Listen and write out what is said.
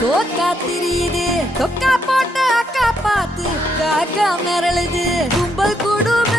coca திரியுது தொக்கா போட்ட அக்கா பார்த்து காக்கா மிரளுது கும்பல் கூடும்